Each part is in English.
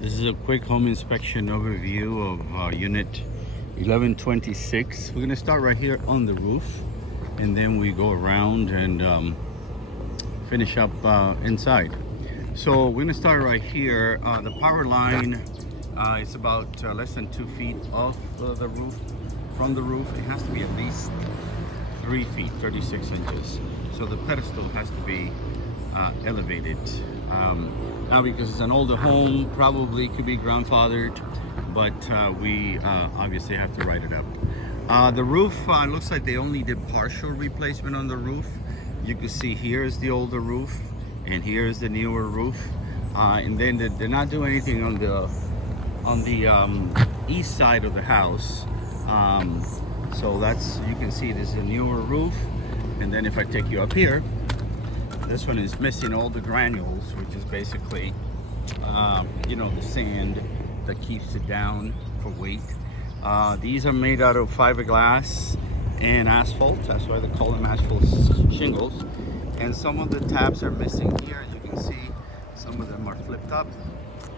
This is a quick home inspection overview of unit 1126. We're going to start right here on the roof, and then we go around and finish up inside. So we're going to start right here. The power line is about less than 2 feet off the roof, from the roof. It has to be at least 3 feet, 36 inches. So the pedestal has to be elevated. Now, because it's an older home, probably could be grandfathered, but we obviously have to write it up. The roof looks like they only did partial replacement on the roof. You can see here is the older roof, and here is the newer roof. And then they're not doing anything on the east side of the house. So that's, you can see this is a newer roof. And then if I take you up here, this one is missing all the granules, which is basically, you know, the sand that keeps it down for weight. These are made out of fiberglass and asphalt. That's why they call them asphalt shingles. And some of the tabs are missing here. As you can see, some of them are flipped up.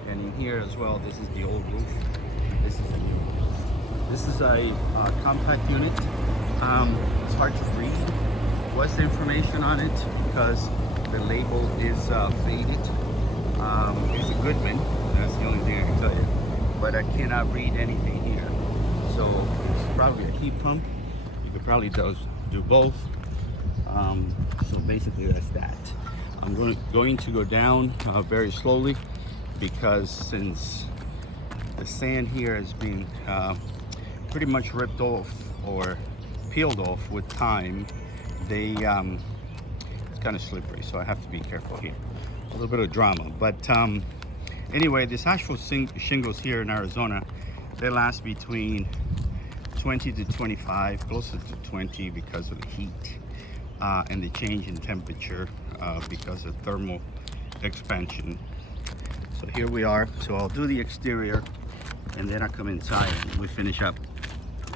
And in here as well, this is the old roof. This is the new roof. This is a compact unit. It's hard to read what's the information on it because the label is faded. It's a Goodman, that's the only thing I can tell you, but I cannot read anything here. So it's probably a heat pump. You could probably do both. So basically that's that. I'm going to go down very slowly because since the sand here has been pretty much ripped off or peeled off with time, it's kind of slippery, so I have to be careful here. A little bit of drama, but anyway, this asphalt shingles here in Arizona, they last between 20 to 25, closer to 20 because of the heat and the change in temperature because of thermal expansion. So here we are. So I'll do the exterior and then I come inside and we finish up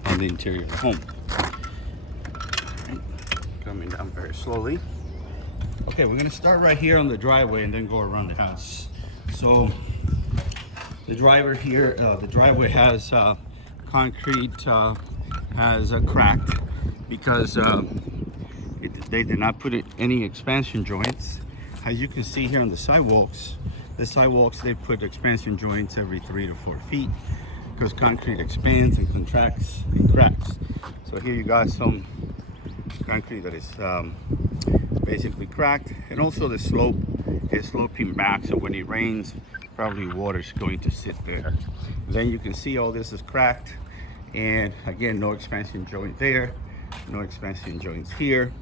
on the interior of the home. Coming down very slowly. Okay, we're gonna start right here on the driveway and then go around the house. So the driveway here, the driveway has concrete has cracked because they did not put any expansion joints. As you can see here on the sidewalks they put expansion joints every 3 to 4 feet because concrete expands and contracts and cracks. So here you got some concrete that is basically cracked, and also the slope is sloping back, so when it rains probably water is going to sit there. Then you can see all this is cracked, and again, no expansion joint there, no expansion joints here.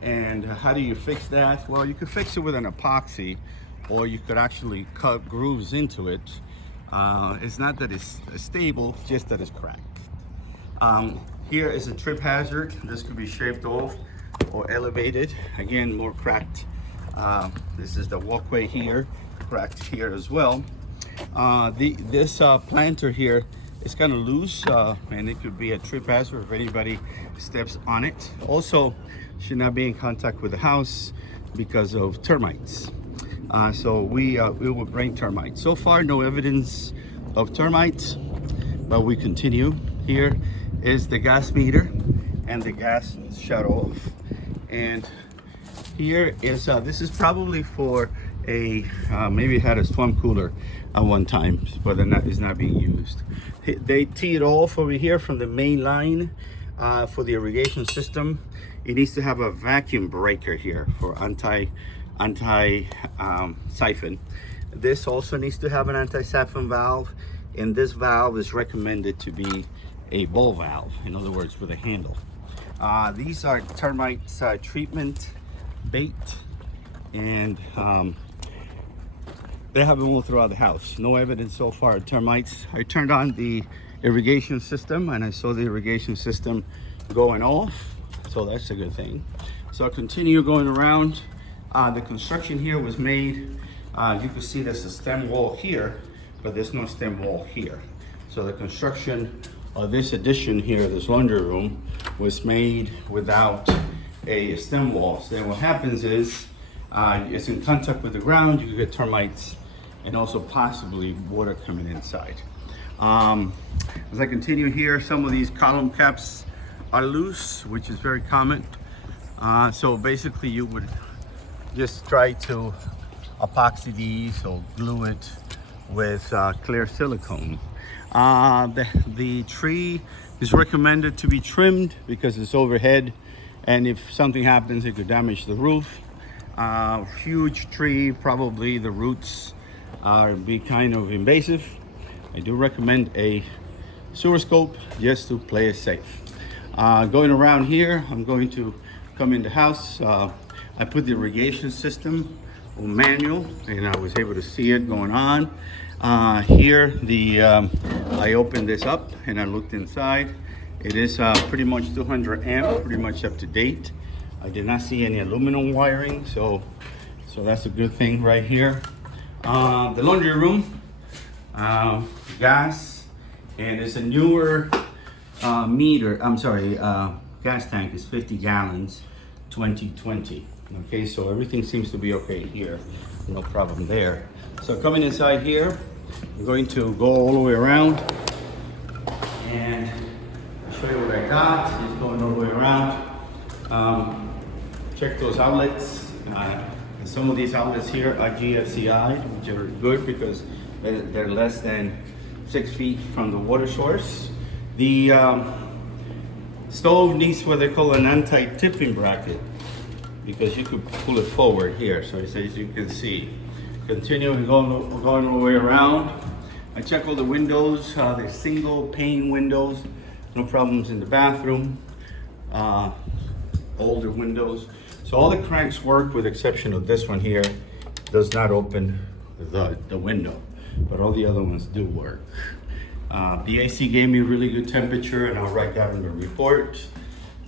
And how do you fix that? Well, you could fix it with an epoxy, or you could actually cut grooves into it. It's not that it's stable, just that it's cracked. Here is a trip hazard. This could be shaved off or elevated. Again, more cracked. This is the walkway here, cracked here as well. This planter here is kind of loose, and it could be a trip hazard if anybody steps on it. Also, should not be in contact with the house because of termites. So we will bring termites. So far, no evidence of termites, but we continue. Here is the gas meter and the gas shut off. And here is this is probably for a maybe it had a storm cooler at one time, but it's not being used. They tee it off over here from the main line for the irrigation system. It needs to have a vacuum breaker here for anti siphon. This also needs to have an anti-siphon valve, and this valve is recommended to be a ball valve, in other words, with a handle. These are termite treatment bait, and they have been all throughout the house. No evidence so far of termites. I turned on the irrigation system and I saw the irrigation system going off, so that's a good thing. So I'll continue going around. The construction here was made, you can see there's a stem wall here, but there's no stem wall here. So the construction of this addition here, this laundry room, was made without a stem wall. So then what happens is it's in contact with the ground, you can get termites and also possibly water coming inside. As I continue here, some of these column caps are loose, which is very common. So basically you would just try to epoxy these or glue it with clear silicone. The tree is recommended to be trimmed because it's overhead, and if something happens it could damage the roof. Huge tree, probably the roots be kind of invasive. I do recommend a sewer scope just to play it safe. Going around here, I'm going to come in the house. I put the irrigation system on manual, and I was able to see it going on. Here, I opened this up and I looked inside. It is pretty much 200 amp, pretty much up to date. I did not see any aluminum wiring, so that's a good thing right here. The laundry room, gas, and it's a newer gas tank is 50 gallons, 2020. Okay, so everything seems to be okay here. No problem there. So coming inside here, I'm going to go all the way around and I'll show you what I got. Just going all the way around. Check those outlets. And some of these outlets here are GFCI, which are good because they're less than 6 feet from the water source. The stove needs what they call an anti-tipping bracket, because you could pull it forward here. So as you can see, continuing going all the way around. I check all the windows. They're single pane windows. No problems in the bathroom. Older windows. So all the cranks work with exception of this one here. Does not open the window, but all the other ones do work. The AC gave me really good temperature, and I'll write that in the report.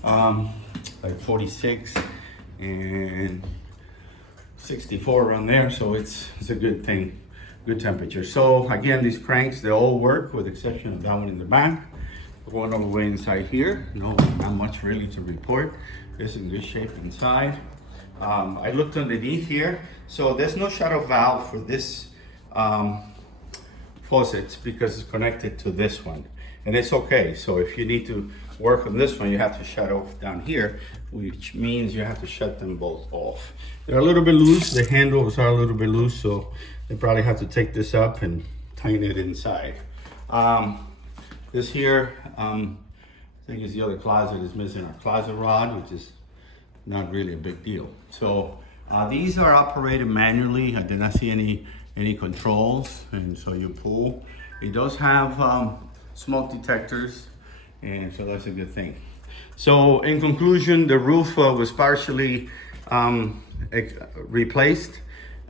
Like 46 and 64 around there, so it's a good thing, good temperature. So again, these cranks, they all work with exception of that one in the back. Going all the way inside here, not much really to report. It's in good shape inside. I looked underneath here, so there's no shut-off valve for this faucet because it's connected to this one, and it's okay. So if you need to work on this one, you have to shut off down here, which means you have to shut them both off. They're a little bit loose. The handles are a little bit loose, so they probably have to take this up and tighten it inside. This here, I think is the other closet is missing a closet rod, which is not really a big deal. So these are operated manually. I did not see any controls, and so you pull. It does have smoke detectors, and so that's a good thing. So in conclusion, the roof was partially replaced.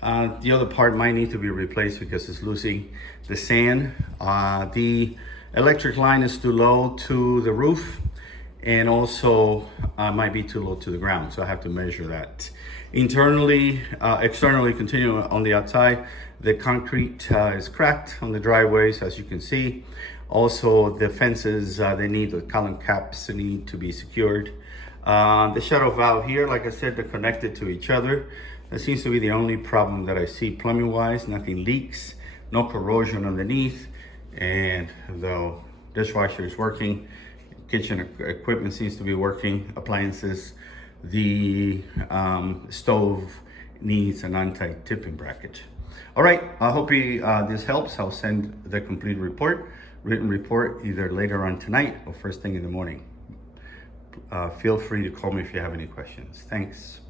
The other part might need to be replaced because it's losing the sand. The electric line is too low to the roof, and also might be too low to the ground, so I have to measure that. Internally, externally, continuing on the outside, the concrete is cracked on the driveways, as you can see. Also, the fences, the column caps need to be secured. The shut-off valve here, like I said, they're connected to each other. That seems to be the only problem that I see plumbing-wise. Nothing leaks, no corrosion underneath, and the dishwasher is working. Kitchen equipment seems to be working. Appliances, the stove needs an anti-tipping bracket. All right, I hope this helps. I'll send the complete written report, either later on tonight or first thing in the morning. Feel free to call me if you have any questions. Thanks.